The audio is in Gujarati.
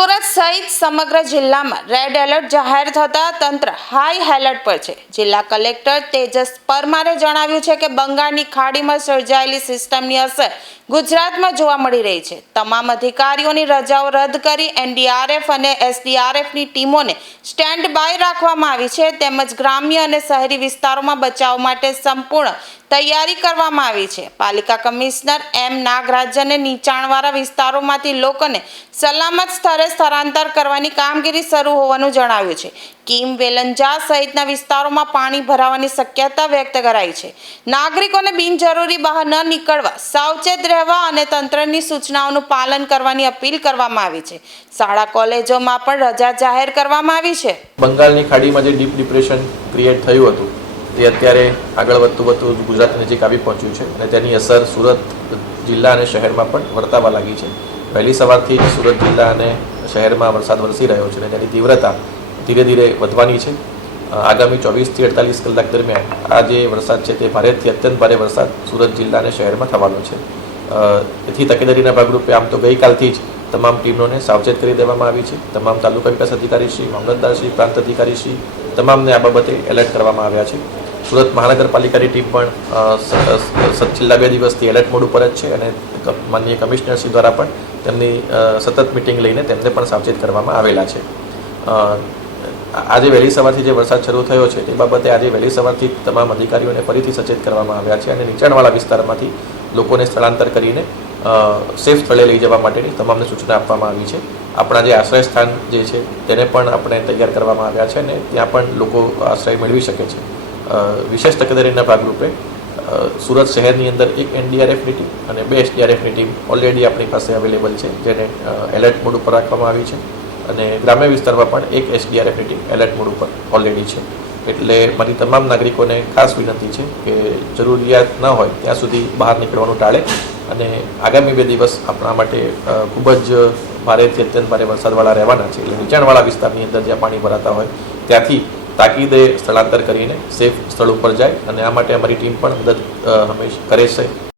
સુરત સહિત સમગ્ર જિલ્લામાં રેડ એલર્ટ જાહેર થતા તંત્ર હાઈ એલર્ટ પર છે। જિલ્લા કલેક્ટર તેજસ પરમારે જણાવ્યું છે કે બંગાળની ખાડીમાં સર્જાયેલી સિસ્ટમની અસર ગુજરાતમાં જોવા મળી રહી છે। તમામ અધિકારીઓની રજાઓ રદ કરી એનડીઆરએફ અને એસડીઆરએફની ટીમોને સ્ટેન્ડ બાય રાખવામાં આવી છે, તેમજ ગ્રામ્ય અને શહેરી વિસ્તારોમાં બચાવ માટે સંપૂર્ણ તૈયારી કરવામાં આવી છે। પાલિકા કમિશનર એમ નાગરાજને નીચાણવાળા વિસ્તારોમાંથી લોકોને સલામત સ્થળે સ્થળાંતર કરવાની કામગીરી શરૂ હોવાનું જણાવ્યું છે। કીમ વેલંજા સહિતના વિસ્તારોમાં પાણી ભરાવાની શક્યતા વ્યક્ત કરાઈ છે। નાગરિકોને બિનજરૂરી બહાર ન નીકળવા, સાવચેત રહેવા અને તંત્રની સૂચનાઓનું પાલન કરવાની અપીલ કરવામાં આવી છે। શાળા કોલેજોમાં પણ રજા જાહેર કરવામાં આવી છે। બંગાળની ખાડીમાં જે ડીપ ડિપ્રેશન ક્રિએટ થયું હતું તે અત્યારે આગળ વધતું ગુજરાતની નજીક આવી પહોંચ્યું છે અને તેની અસર સુરત જિલ્લા અને શહેરમાં પણ વર્તાવા લાગી છે। વહેલી સવારથી જ સુરત જિલ્લા અને શહેરમાં વરસાદ વરસી રહ્યો છે અને તેની તીવ્રતા ધીરે ધીરે વધવાની છે। આગામી 24 થી 48 કલાક દરમિયાન આ જે વરસાદ છે તે ભારેથી અત્યંત ભારે વરસાદ સુરત જિલ્લા અને શહેરમાં થવાનો છે। તેથી તકેદારીના ભાગરૂપે આમ તો ગઈકાલથી જ તમામ ટીમોને સાવચેત કરી દેવામાં આવી છે। તમામ તાલુકા વિકાસ અધિકારીશ્રી, મામલતદારશ્રી, પ્રાંત અધિકારીશ્રી તમામને આ બાબતે એલર્ટ કરવામાં આવ્યા છે। સુરત મહાનગરપાલિકાની ટીમ પણ છેલ્લા 2 દિવસથી એલર્ટ મોડ ઉપર જ છે અને માનનીય કમિશનરશ્રી દ્વારા પણ તેમની સતત મિટિંગ લઈને તેમને પણ સાવચેત કરવામાં આવેલા છે। આજે વહેલી સવારથી જે વરસાદ શરૂ થયો છે તે બાબતે આજે વહેલી સવારથી તમામ અધિકારીઓને ફરીથી સચેત કરવામાં આવ્યા છે અને નીચાણવાળા વિસ્તારમાંથી લોકોને સ્થળાંતર કરીને સેફ સ્થળે લઈ જવા માટેની તમામને સૂચના આપવામાં આવી છે। આપણા જે આશ્રય સ્થાન જે છે તેને પણ આપણે તૈયાર કરવામાં આવ્યા છે અને ત્યાં પણ લોકો આશ્રય મેળવી શકે છે। વિશેષ તકેદારીના ભાગરૂપે સુરત શહેરની અંદર એક એનડીઆરએફની ટીમ અને 2 એસડીઆરએફની ટીમ ઓલરેડી આપણી પાસે અવેલેબલ છે, જેને એલર્ટ મોડ ઉપર રાખવામાં આવી છે અને ગ્રામ્ય વિસ્તારમાં પણ એક એસડીઆરએફની ટીમ એલર્ટ મોડ ઉપર ઓલરેડી છે। એટલે મારી તમામ નાગરિકોને ખાસ વિનંતી છે કે જરૂરિયાત ન હોય ત્યાં સુધી બહાર નીકળવાનું ટાળે અને આગામી 2 દિવસ આપણા માટે ખૂબ જ ભારેથી અત્યંત ભારે વરસાદવાળા રહેવાના છે। એટલે નીચાણવાળા વિસ્તારની અંદર જ્યાં પાણી ભરાતા હોય ત્યાંથી તાકીદે સ્થળાંતર કરીને સેફ સ્થળ ઉપર જાય અને આ માટે અમારી ટીમ પણ મદદ હંમેશા કરે છે।